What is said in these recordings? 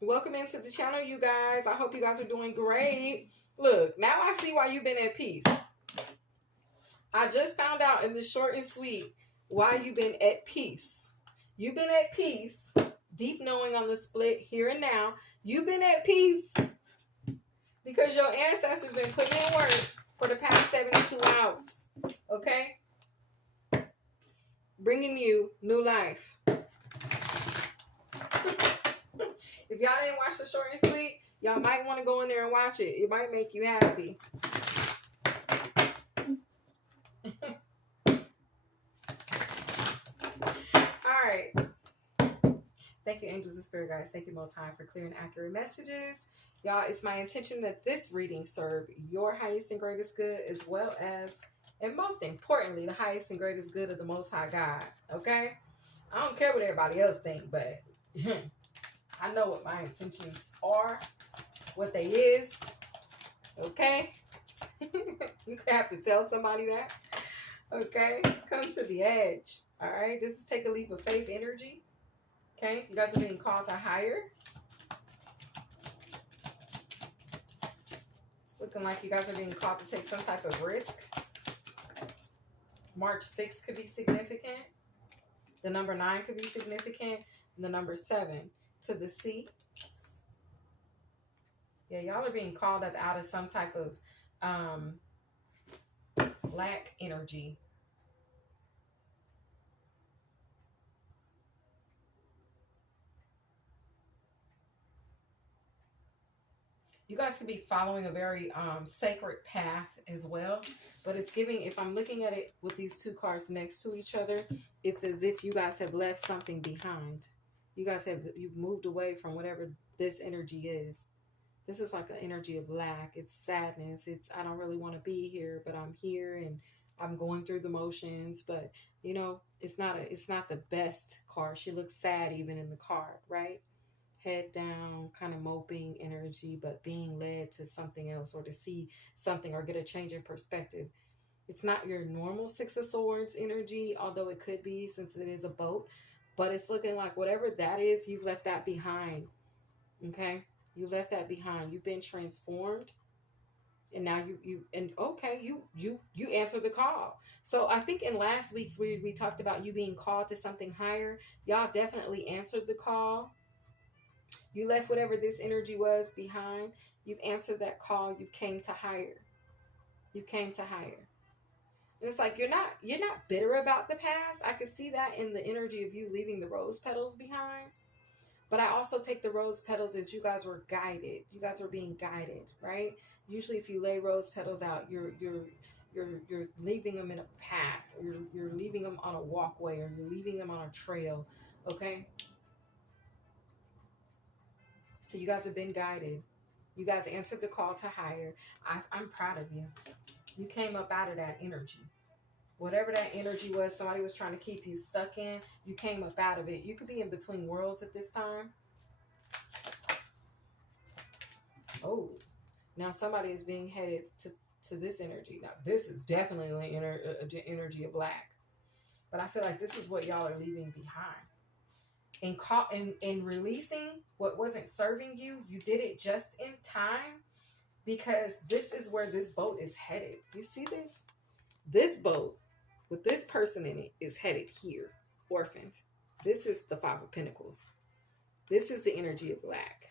Welcome into the channel, you guys. I hope you guys are doing great. Look, now I see why you've been at peace. I just found out in the short and sweet why you've been at peace. You've been at peace. Deep knowing on the split here and now. You've been at peace because your ancestors been putting in work for the past 72 hours. Okay? Bringing you new life. If y'all didn't watch the short and sweet, y'all might want to go in there and watch it. It might make you happy. All right. Thank you, angels and spirit guides. Thank you, Most High, for clear and accurate messages. Y'all, it's my intention that this reading serve your highest and greatest good, as well as, and most importantly, the highest and greatest good of the Most High God. Okay? I don't care what everybody else think, but I know what my intentions are, what they is. Okay? You have to tell somebody that. Okay? Come to the edge. All right? This is take a leap of faith energy. Okay? You guys are being called to higher. It's looking like you guys are being called to take some type of risk. March 6th could be significant. The number 9 could be significant. And the number 7 to the sea. Yeah, y'all are being called up out of some type of lack energy. You guys could be following a very sacred path as well. But it's giving, if I'm looking at it with these two cards next to each other, it's as if you guys have left something behind. You've moved away from whatever this energy is. This is like an energy of lack. It's sadness. It's, I don't really want to be here, but I'm here and I'm going through the motions. But, you know, it's not the best card. She looks sad even in the card, right? Head down, kind of moping energy, but being led to something else or to see something or get a change in perspective. It's not your normal Six of Swords energy, although it could be since it is a boat. But it's looking like whatever that is, you've left that behind. Okay? You left that behind. You've been transformed. And now you answered the call. So I think in last week's read, we talked about you being called to something higher. Y'all definitely answered the call. You left whatever this energy was behind. You've answered that call. You came to higher. You came to higher. And it's like you're not bitter about the past. I could see that in the energy of you leaving the rose petals behind. But I also take the rose petals as you guys were guided. You guys were being guided, right? Usually if you lay rose petals out, you're leaving them in a path. You're leaving them on a walkway, or you're leaving them on a trail, okay? So you guys have been guided. You guys answered the call to higher. I'm proud of you. You came up out of that energy. Whatever that energy was, somebody was trying to keep you stuck in, you came up out of it. You could be in between worlds at this time. Oh, now somebody is being headed to this energy. Now, this is definitely an energy of lack. But I feel like this is what y'all are leaving behind. In releasing what wasn't serving you, you did it just in time, because this is where this boat is headed. You see this? This boat with this person in it is headed here, orphaned. This is the Five of Pentacles. This is the energy of lack,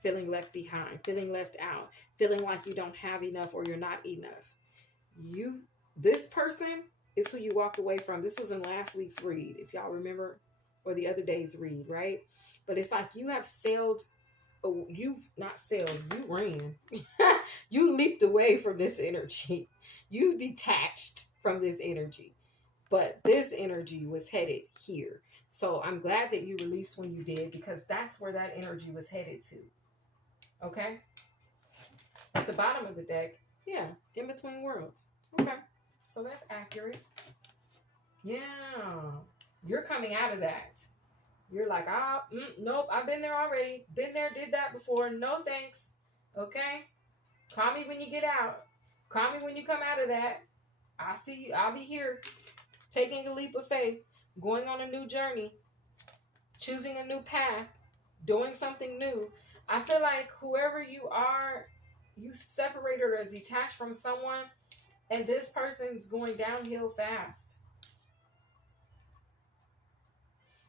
feeling left behind, feeling left out, feeling like you don't have enough or you're not enough. This person is who you walked away from. This was in last week's read, if y'all remember, or the other day's read, right? But it's like you have sailed. Oh, you've not sailed, you ran. You leaped away from this energy. You detached from this energy. But this energy was headed here. So I'm glad that you released when you did, because that's where that energy was headed to. Okay? At the bottom of the deck, yeah, in between worlds. Okay. So that's accurate. Yeah. You're coming out of that. You're like, nope, I've been there already. Been there, did that before. No thanks. Okay? Call me when you get out. Call me when you come out of that. I'll see you. I'll be here. Taking a leap of faith. Going on a new journey. Choosing a new path. doing something new. I feel like whoever you are, you separated or detached from someone, and this person's going downhill fast.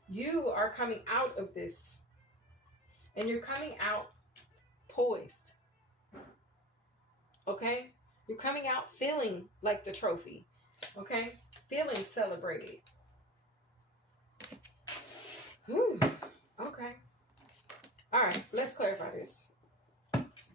You are coming out of this, and you're coming out poised. Okay? You're coming out feeling like the trophy. Okay? Feeling celebrated. Whew. Okay. All right, let's clarify this.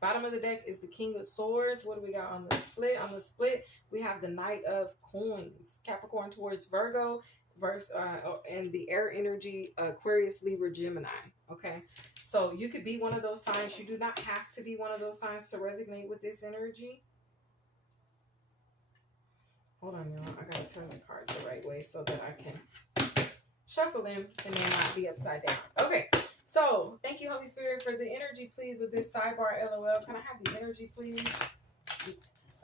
Bottom of the deck is the King of Swords. What do we got on the split? On the split, we have the Knight of Coins. Capricorn towards Virgo, and the air energy, Aquarius, Libra, Gemini. Okay, so you could be one of those signs. You do not have to be one of those signs to resonate with this energy. Hold on, y'all. I gotta turn the cards the right way so that I can shuffle them and then not be upside down. Okay. So, thank you, Holy Spirit, for the energy, please, of this sidebar LOL. Can I have the energy, please,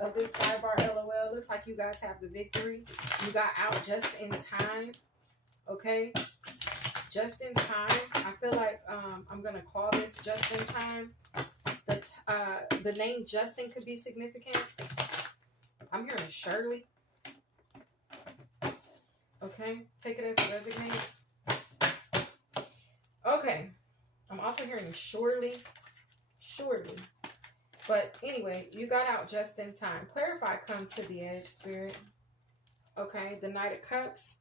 of this sidebar LOL? Looks like you guys have the victory. You got out just in time, okay? Just in time. I feel like I'm going to call this just in time. The name Justin could be significant. I'm hearing Shirley. Okay, take it as it resonates. Okay, I'm also hearing surely. But anyway, you got out just in time. Clarify, come to the edge, Spirit. Okay, the Knight of Cups.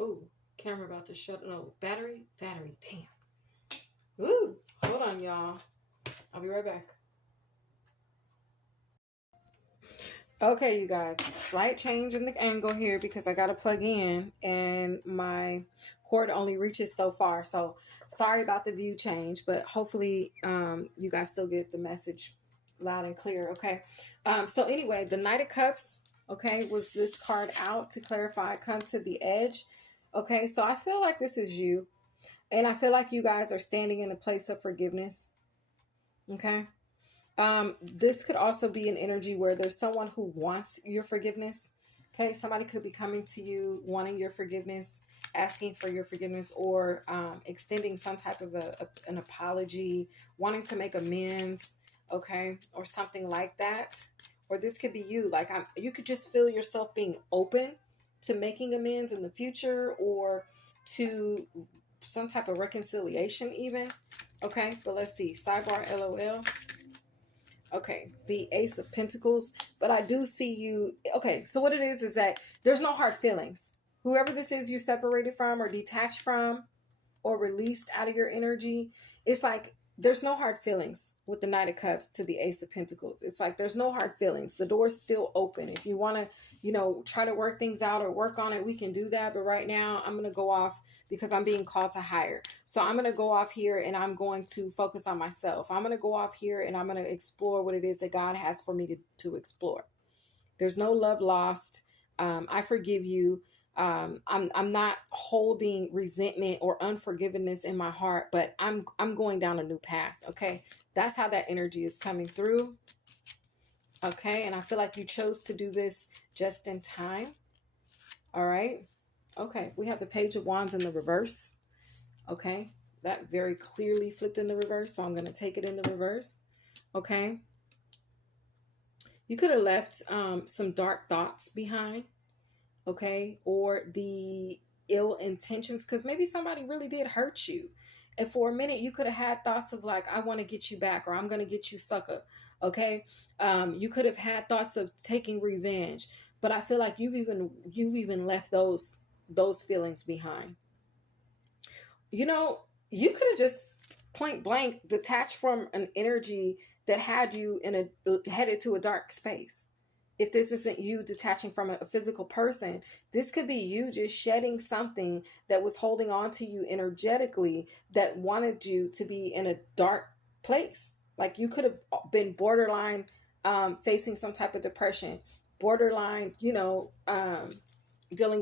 Ooh, camera about to shut. No, battery, damn. Ooh, hold on, y'all. I'll be right back. Okay, you guys, slight change in the angle here because I got to plug in and my cord only reaches so far. So sorry about the view change, but hopefully you guys still get the message loud and clear. Okay. So anyway, the Knight of Cups, okay, was this card out to clarify, come to the edge. Okay. So I feel like this is you, and I feel like you guys are standing in a place of forgiveness. Okay. This could also be an energy where there's someone who wants your forgiveness. Okay, somebody could be coming to you wanting your forgiveness, asking for your forgiveness, or extending some type of an apology, wanting to make amends, okay, or something like that. Or this could be you, like you could just feel yourself being open to making amends in the future, or to some type of reconciliation even. Okay, but let's see, sidebar LOL. Okay, the Ace of Pentacles, but I do see you. Okay, so what it is that there's no hard feelings. Whoever this is you separated from or detached from or released out of your energy, it's like there's no hard feelings with the Knight of Cups to the Ace of Pentacles. It's like there's no hard feelings. The door's still open. If you want to, try to work things out or work on it, we can do that. But right now, I'm going to go off because I'm being called to higher. So I'm going to go off here and I'm going to focus on myself. I'm going to go off here and I'm going to explore what it is that God has for me to explore. There's no love lost. I forgive you. I'm not holding resentment or unforgiveness in my heart, but I'm going down a new path. Okay. That's how that energy is coming through. Okay. And I feel like you chose to do this just in time. All right. Okay. We have the Page of Wands in the reverse. Okay. That very clearly flipped in the reverse. So I'm going to take it in the reverse. Okay. You could have left some dark thoughts behind. Okay, or the ill intentions, because maybe somebody really did hurt you. And for a minute, you could have had thoughts of like, I want to get you back, or I'm going to get you, sucker. Okay, you could have had thoughts of taking revenge, but I feel like you've even left those feelings behind. You could have just point blank detached from an energy that had you headed to a dark space. If this isn't you detaching from a physical person, this could be you just shedding something that was holding on to you energetically that wanted you to be in a dark place. Like you could have been borderline facing some type of depression, borderline, dealing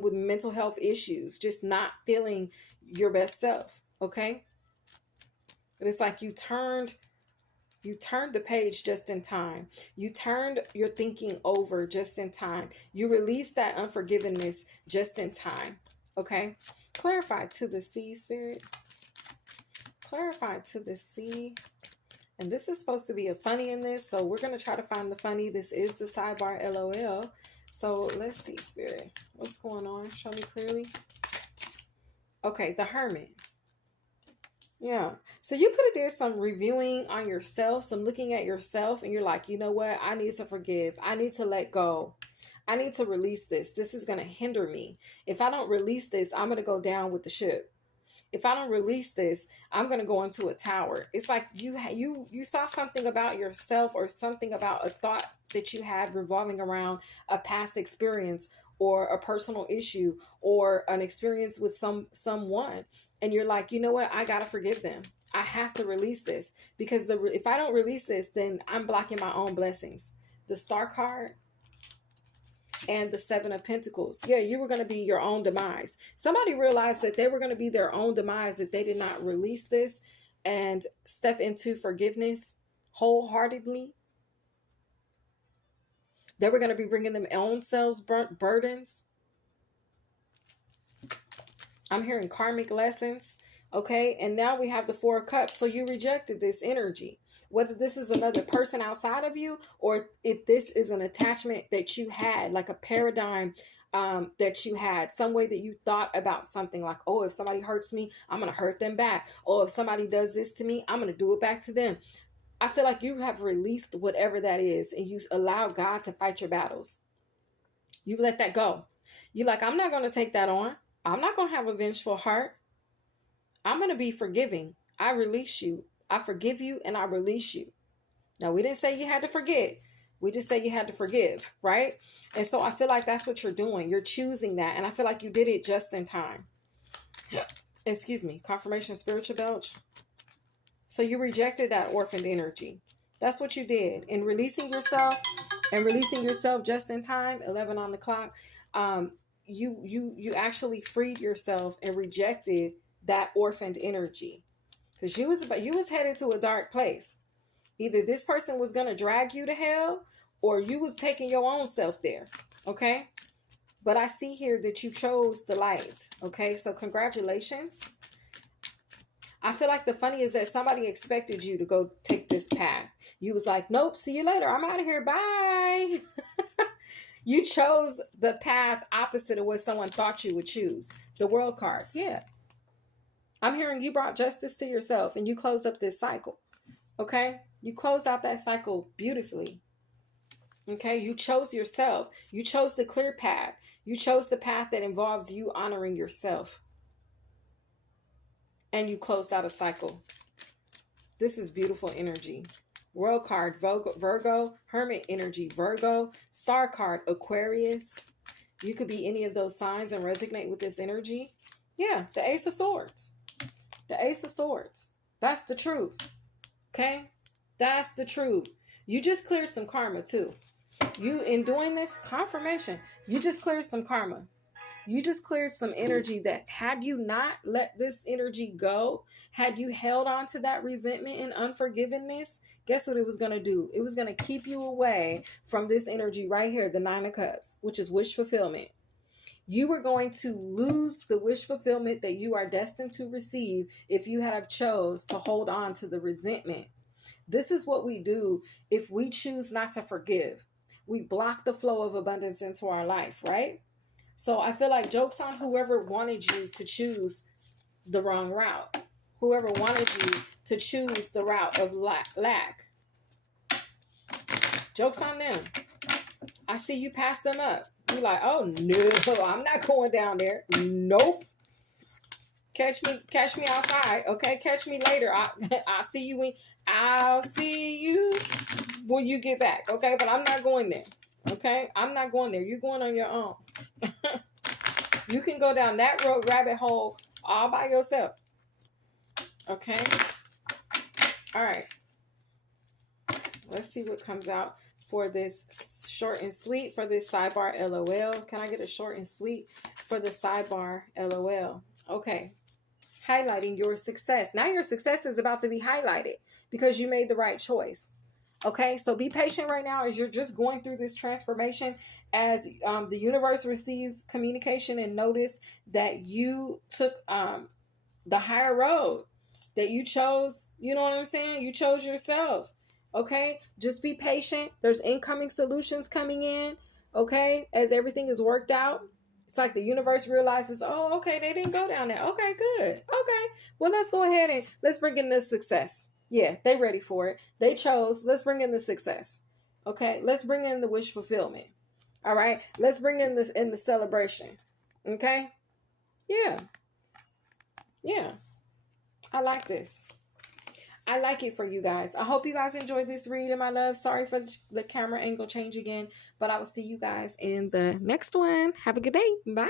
with mental health issues, just not feeling your best self. Okay. But it's like you turned the page just in time. You turned your thinking over just in time. You released that unforgiveness just in time. Okay. Clarify to the sea, Spirit. Clarify to the C. And this is supposed to be a funny in this, so we're going to try to find the funny. This is the sidebar LOL. So let's see, Spirit. What's going on? Show me clearly. Okay, the Hermit. Yeah. So you could have did some reviewing on yourself, some looking at yourself, and you're like, you know what? I need to forgive. I need to let go. I need to release this. This is going to hinder me. If I don't release this, I'm going to go down with the ship. If I don't release this, I'm going to go into a tower. It's like you saw something about yourself or something about a thought that you had revolving around a past experience or a personal issue or an experience with someone. And you're like, you know what? I got to forgive them. I have to release this because if I don't release this, then I'm blocking my own blessings. The Star card and the Seven of Pentacles. Yeah, you were going to be your own demise. Somebody realized that they were going to be their own demise if they did not release this and step into forgiveness wholeheartedly. They were going to be bringing them own selves burdens. I'm hearing karmic lessons. Okay, and now we have the Four of Cups. So you rejected this energy. Whether this is another person outside of you or if this is an attachment that you had, like a paradigm that you had, some way that you thought about something like, oh, if somebody hurts me, I'm going to hurt them back. Or if somebody does this to me, I'm going to do it back to them. I feel like you have released whatever that is and you allow God to fight your battles. You let that go. You're like, I'm not going to take that on. I'm not going to have a vengeful heart. I'm going to be forgiving. I release you. I forgive you and I release you. Now, we didn't say you had to forget. We just say you had to forgive, right? And so I feel like that's what you're doing. You're choosing that. And I feel like you did it just in time. Yeah. Excuse me. Confirmation of spiritual belch. So you rejected that orphaned energy. That's what you did. In releasing yourself just in time, 11 on the clock, you actually freed yourself and rejected that orphaned energy. Because you was headed to a dark place. Either this person was going to drag you to hell or you was taking your own self there. Okay. But I see here that you chose the light. Okay. So congratulations. I feel like the funny is that somebody expected you to go take this path. You was like, nope, see you later. I'm out of here. Bye. You chose the path opposite of what someone thought you would choose. The World card. Yeah. I'm hearing you brought justice to yourself and you closed up this cycle. Okay? You closed out that cycle beautifully. Okay? You chose yourself. You chose the clear path. You chose the path that involves you honoring yourself. And you closed out a cycle. This is beautiful energy. World card, Virgo, Hermit energy, Virgo, Star card, Aquarius. You could be any of those signs and resonate with this energy. Yeah, the Ace of Swords. The Ace of Swords. That's the truth. Okay? That's the truth. You just cleared some karma too. You, in doing this confirmation, you just cleared some karma. You just cleared some energy that had you not let this energy go, had you held on to that resentment and unforgiveness, guess what it was going to do? It was going to keep you away from this energy right here, the Nine of Cups, which is wish fulfillment. You were going to lose the wish fulfillment that you are destined to receive if you had chose to hold on to the resentment. This is what we do if we choose not to forgive. We block the flow of abundance into our life, right? So I feel like joke's on whoever wanted you to choose the wrong route. Whoever wanted you to choose the route of lack. Joke's on them. I see you pass them up. You're like, oh no, I'm not going down there. Nope. Catch me outside. Okay, catch me later. I'll see you when you get back. Okay, but I'm not going there. Okay, I'm not going there. You're going on your own. You can go down that road rabbit hole all by yourself. Okay. All right. Let's see what comes out for this short and sweet for this sidebar LOL. Can I get a short and sweet for the sidebar LOL? Okay. Highlighting your success. Now your success is about to be highlighted because you made the right choice. Okay, so be patient right now as you're just going through this transformation, as the universe receives communication and notice that you took the higher road. that you chose. You know what I'm saying? You chose yourself. Okay? Just be patient. There's incoming solutions coming in. Okay? As everything is worked out. It's like the universe realizes, oh, okay, they didn't go down there. Okay, good. Okay. Well, let's go ahead and let's bring in the success. Yeah, they ready for it. They chose. Let's bring in the success. Okay? Let's bring in the wish fulfillment. All right? Let's bring in this in the celebration. Okay? Yeah. Yeah. I like this. I like it for you guys. I hope you guys enjoyed this reading, my love. Sorry for the camera angle change again, but I will see you guys in the next one. Have a good day. Bye.